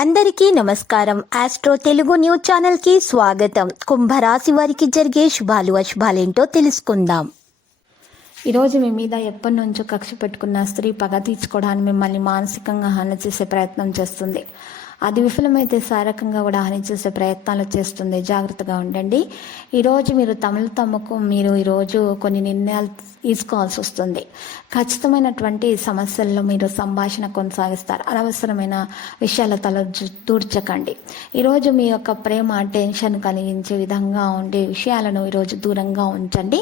అందరికీ నమస్కారం. Astro Telugu news channel కి స్వాగతం. కుంభరాశి వారికి జరిగే శుభాలు అశుభాలేంటో తెలుసుకుందాం. ఈరోజు మీ మీద ఎప్పటి నుంచో కక్ష పెట్టుకున్న స్త్రీ పగ తీర్చుకోవడానికి మిమ్మల్ని మానసికంగా హాని చేసే ప్రయత్నం చేస్తుంది. అది విఫలమైతే శారీరకంగా కూడా హాని చేసే ప్రయత్నాలు చేస్తుంది. జాగ్రత్తగా ఉండండి. ఈరోజు మీరు తమకు మీరు ఈరోజు కొన్ని నిర్ణయాలు తీసుకోవాల్సి వస్తుంది. ఖచ్చితమైనటువంటి సమస్యల్లో మీరు సంభాషణ కొనసాగిస్తారు. అనవసరమైన విషయాల తల దూర్చకండి. ఈరోజు మీ యొక్క ప్రేమ టెన్షన్ కలిగించే విధంగా ఉండే విషయాలను ఈరోజు దూరంగా ఉంచండి.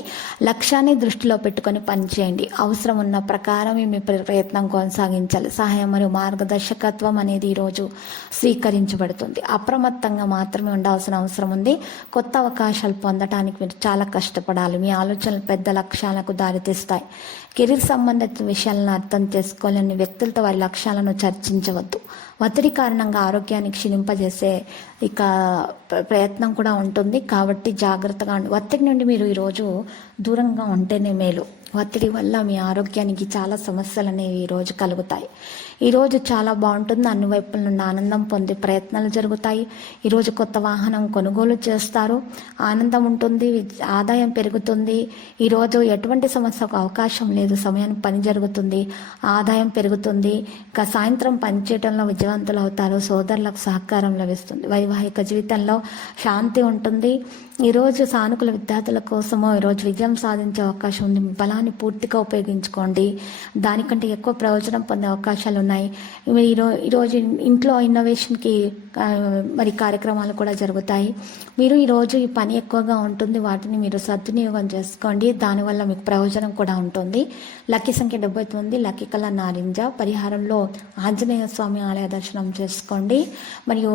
లక్ష్యాన్ని దృష్టిలో పెట్టుకొని పనిచేయండి. అవసరం ఉన్న ప్రకారం మీ ప్రయత్నం కొనసాగించాలి. సహాయం మరియు మార్గదర్శకత్వం అనేది ఈరోజు స్వీకరించబడుతుంది. అప్రమత్తంగా మాత్రమే ఉండాల్సిన అవసరం ఉంది. కొత్త అవకాశాలు పొందడానికి మీరు చాలా కష్టపడాలి. మీ ఆలోచనలు పెద్ద లక్ష్యాలకు దారితీస్తాయి. కెరీర్ సంబంధిత విషయాలను అర్థం చేసుకోలేని వ్యక్తులతో వారి లక్ష్యాలను చర్చించవద్దు. ఒత్తిడి కారణంగా ఆరోగ్యాన్ని క్షీణింపజేసే ప్రయత్నం కూడా ఉంటుంది. కాబట్టి జాగ్రత్తగా ఒత్తిడి నుండి మీరు ఈరోజు దూరంగా ఉంటేనే మేలు. ఒత్తిడి వల్ల మీ ఆరోగ్యానికి చాలా సమస్యలు అనేవి ఈరోజు కలుగుతాయి. ఈరోజు చాలా బాగుంటుంది. అన్ని వైపుల నుండి ఆనందం పొందే ప్రయత్నాలు జరుగుతాయి. ఈరోజు కొత్త వాహనం కొనుగోలు చేస్తారు. ఆనందం ఉంటుంది. ఆదాయం పెరుగుతుంది. ఈరోజు ఎటువంటి సమస్యకు అవకాశం లేదు. సమయానికి పని జరుగుతుంది. ఆదాయం పెరుగుతుంది. ఇంకా సాయంత్రం పనిచేయడంలో విజయవంతులు అవుతారు. సోదరులకు సహకారం లభిస్తుంది. వైవాహిక జీవితంలో శాంతి ఉంటుంది. ఈరోజు సానుకూల విద్యార్థుల కోసమో ఈరోజు విజయం సాధించే అవకాశం ఉంది. బలాన్ని పూర్తిగా ఉపయోగించుకోండి. దానికంటే ఎక్కువ ప్రయోజనం పొందే అవకాశాలు ఉన్నాయి. ఈరోజు ఇంట్లో ఇన్నోవేషన్కి మరి కార్యక్రమాలు కూడా జరుగుతాయి. మీరు ఈరోజు ఈ పని ఎక్కువగా ఉంటుంది. వాటిని మీరు సద్వినియోగం చేసుకోండి. దానివల్ల మీకు ప్రయోజనం కూడా ఉంటుంది. లక్కీ సంఖ్య 79. లక్కీ కలర్ నారింజ. పరిహారంలో ఆంజనేయ స్వామి ఆలయ దర్శనం చేసుకోండి. మరియు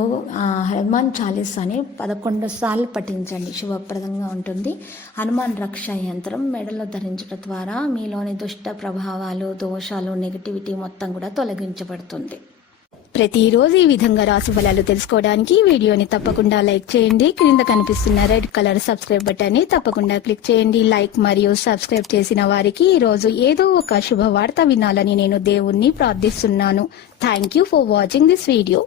హనుమాన్ చాలీసాని 11 సార్లు పఠించండి. శుభప్రదంగా ఉంటుంది. హనుమాన్ రక్ష యంత్రం మెడలో ధరించడం ద్వారా మీలోని దుష్ట ప్రభావాలు, దోషాలు, నెగిటివిటీ మొత్తం కూడా తొలగించబడుతుంది. ప్రతిరోజు ఈ విధంగా రాశి ఫలాలు తెలుసుకోవడానికి వీడియోని తప్పకుండా లైక్ చేయండి. క్రింద కనిపిస్తున్న రెడ్ కలర్ సబ్స్క్రైబ్ బటన్ ని తప్పకుండా క్లిక్ చేయండి. లైక్ మరియు సబ్స్క్రైబ్ చేసిన వారికి ఈ రోజు ఏదో ఒక శుభవార్త వినాలని నేను దేవుణ్ణి ప్రార్థిస్తున్నాను. Thank you for watching this video.